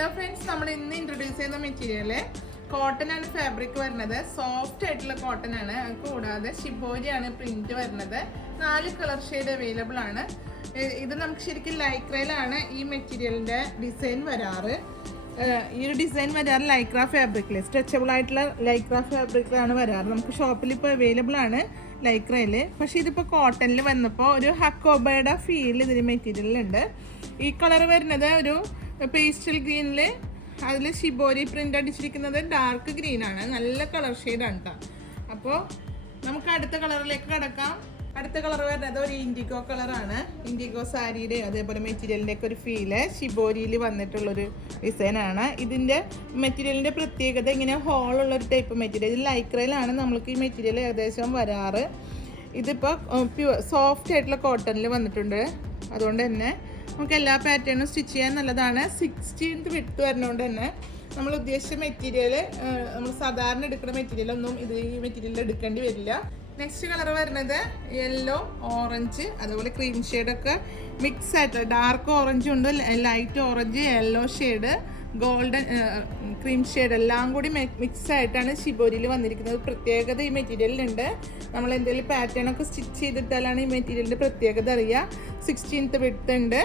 Hello friends, നമ്മൾ ഇന്ന് introduce ചെയ്യുന്ന മെറ്റീരിയൽ കോട്ടൺ ആണ്. ഫാബ്രിക് വരുന്നത് സോഫ്റ്റ് ആയിട്ടുള്ള കോട്ടൺ ആണ്. കൂടാതെ ഷിബോരിയാണ് പ്രിന്റ് വരുന്നത്. 4 കളർ ഷെയ്ഡ് അവൈലബിൾ ആണ്. ഇത് നമുക്ക് ശരിക്കും ലൈക്രയിലാണ് ഈ മെറ്റീരിയലിന്റെ ഡിസൈൻ വരാറ്. ഈ ഒരു ഡിസൈൻ വരാറ് ലൈക്ര ഫാബ്രിക്കിൽ, സ്ട്രെച്ചബിൾ ആയിട്ടുള്ള ലൈക്ര ഫാബ്രിക്കിലാണ് വരാറ്. നമുക്ക് ഷോപ്പിൽ ഇപ്പോൾ അവൈലബിൾ ആണ് ലൈക്രയിൽ. പക്ഷേ ഇതിപ്പോൾ കോട്ടണിൽ വന്നപ്പോൾ ഒരു ഹക്കോബയുടെ ഫീൽ ഇതിന് മെറ്റീരിയലുണ്ട്. ഈ കളർ വരുന്നത് ഒരു പേസ്റ്റൽ ഗ്രീനിൽ, അതിൽ ഷിബോരി പ്രിൻ്റ് അടിച്ചിരിക്കുന്നത് ഡാർക്ക് ഗ്രീനാണ്. നല്ല കളർ ഷെയ്ഡാണ് കേട്ടോ. അപ്പോൾ നമുക്ക് അടുത്ത കളറിലേക്ക് കിടക്കാം. അടുത്ത കളർ വരുന്നത് ഒരു ഇൻഡിഗോ കളറാണ്. ഇൻഡിഗോ സാരിയുടെ അതേപോലെ മെറ്റീരിയലിൻ്റെ ഒക്കെ ഒരു ഫീല് ഷിബോരിയിൽ വന്നിട്ടുള്ളൊരു ഡിസൈനാണ്. ഇതിൻ്റെ മെറ്റീരിയലിൻ്റെ പ്രത്യേകത ഇങ്ങനെ ഹോളുള്ളൊരു ടൈപ്പ് മെറ്റീരിയൽ. ഇത് ലൈക്രയിലാണ് നമ്മൾക്ക് ഈ മെറ്റീരിയൽ ഏകദേശം വരാറ്. ഇതിപ്പോൾ സോഫ്റ്റ് ആയിട്ടുള്ള കോട്ടണിൽ വന്നിട്ടുണ്ട്. അതുകൊണ്ട് തന്നെ നമുക്ക് എല്ലാ പാറ്റേണും സ്റ്റിച്ച് ചെയ്യാൻ നല്ലതാണ്. 16th വിട്ട് വരുന്നതുകൊണ്ട് തന്നെ നമ്മൾ ഉദ്ദേശിച്ച മെറ്റീരിയൽ, നമ്മൾ സാധാരണ എടുക്കുന്ന മെറ്റീരിയൽ ഒന്നും ഇത് ഈ മെറ്റീരിയൽ എടുക്കേണ്ടി വരില്ല. നെക്സ്റ്റ് കളർ വരുന്നത് യെല്ലോ, ഓറഞ്ച്, അതുപോലെ ക്രീം ഷെയ്ഡൊക്കെ മിക്സ് ആയിട്ട്, ഡാർക്ക് ഓറഞ്ചും ഉണ്ട്, light orange, yellow shade, golden cream shade എല്ലാം കൂടി മിക്സ് ആയിട്ടാണ് ഷിബോരിയിൽ വന്നിരിക്കുന്നത്. പ്രത്യേകത ഈ മെറ്റീരിയലിനുണ്ട്. നമ്മൾ എന്തെങ്കിലും പാറ്റേൺ ഒക്കെ സ്റ്റിച്ച് ചെയ്തിട്ടാലാണ് ഈ മെറ്റീരിയലിൻ്റെ പ്രത്യേകത അറിയുക. 16th വിട്ട് ഉണ്ട്.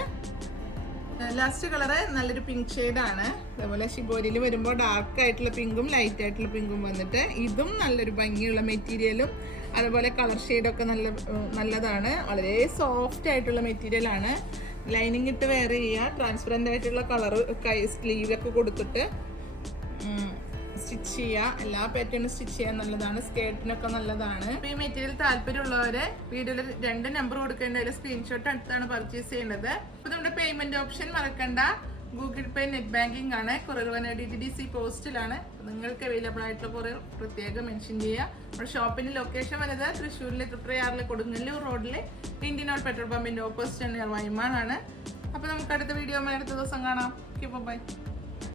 ലാസ്റ്റ് കളറ് നല്ലൊരു പിങ്ക് ഷെയ്ഡാണ്. അതുപോലെ ഷിബോരിയിൽ വരുമ്പോൾ ഡാർക്ക് ആയിട്ടുള്ള പിങ്കും ലൈറ്റ് ആയിട്ടുള്ള പിങ്കും വന്നിട്ട് ഇതും നല്ലൊരു ഭംഗിയുള്ള മെറ്റീരിയലും അതുപോലെ കളർ ഷെയ്ഡൊക്കെ നല്ലതാണ്. വളരെ സോഫ്റ്റ് ആയിട്ടുള്ള മെറ്റീരിയലാണ്. ലൈനിങ് ഇട്ട് വെയർ ചെയ്യുക. ട്രാൻസ്പെറൻ്റ് ആയിട്ടുള്ള കളറ് സ്ലീവൊക്കെ കൊടുത്തിട്ട് സ്റ്റിച്ച് ചെയ്യുക. എല്ലാ പാറ്റേണും സ്റ്റിച്ച് ചെയ്യാൻ നല്ലതാണ്. സ്കേർട്ടിനൊക്കെ നല്ലതാണ്. അപ്പോൾ ഈ മെറ്റീരിയൽ താല്പര്യമുള്ളവർ വീഡിയോയിൽ 2 നമ്പർ കൊടുക്കേണ്ട സ്ക്രീൻഷോട്ട് അടുത്താണ് പർച്ചേസ് ചെയ്യേണ്ടത്. അപ്പോൾ നമ്മുടെ പേയ്മെൻറ്റ് ഓപ്ഷൻ മറക്കണ്ട. ഗൂഗിൾ പേ, നെറ്റ് ബാങ്കിങ് ആണ്. Courier DTDC പോസ്റ്റിലാണ്. നിങ്ങൾക്ക് അവൈലബിൾ ആയിട്ടുള്ള കൊറിയർ പ്രത്യേകം മെൻഷൻ ചെയ്യുക. നമ്മുടെ ഷോപ്പിൻ്റെ ലൊക്കേഷൻ വരുന്നത് തൃശ്ശൂരിലെ തൃപ്രയാറിലെ കൊടുങ്ങല്ലൂർ റോഡിലെ ഇന്ത്യൻ ഓയിൽ പെട്രോൾ പമ്പിൻ്റെ ഓപ്പോസിറ്റ് വൈമാനാണ്. അപ്പോൾ നമുക്ക് അടുത്ത വീഡിയോ അടുത്ത ദിവസം കാണാം. ബൈ.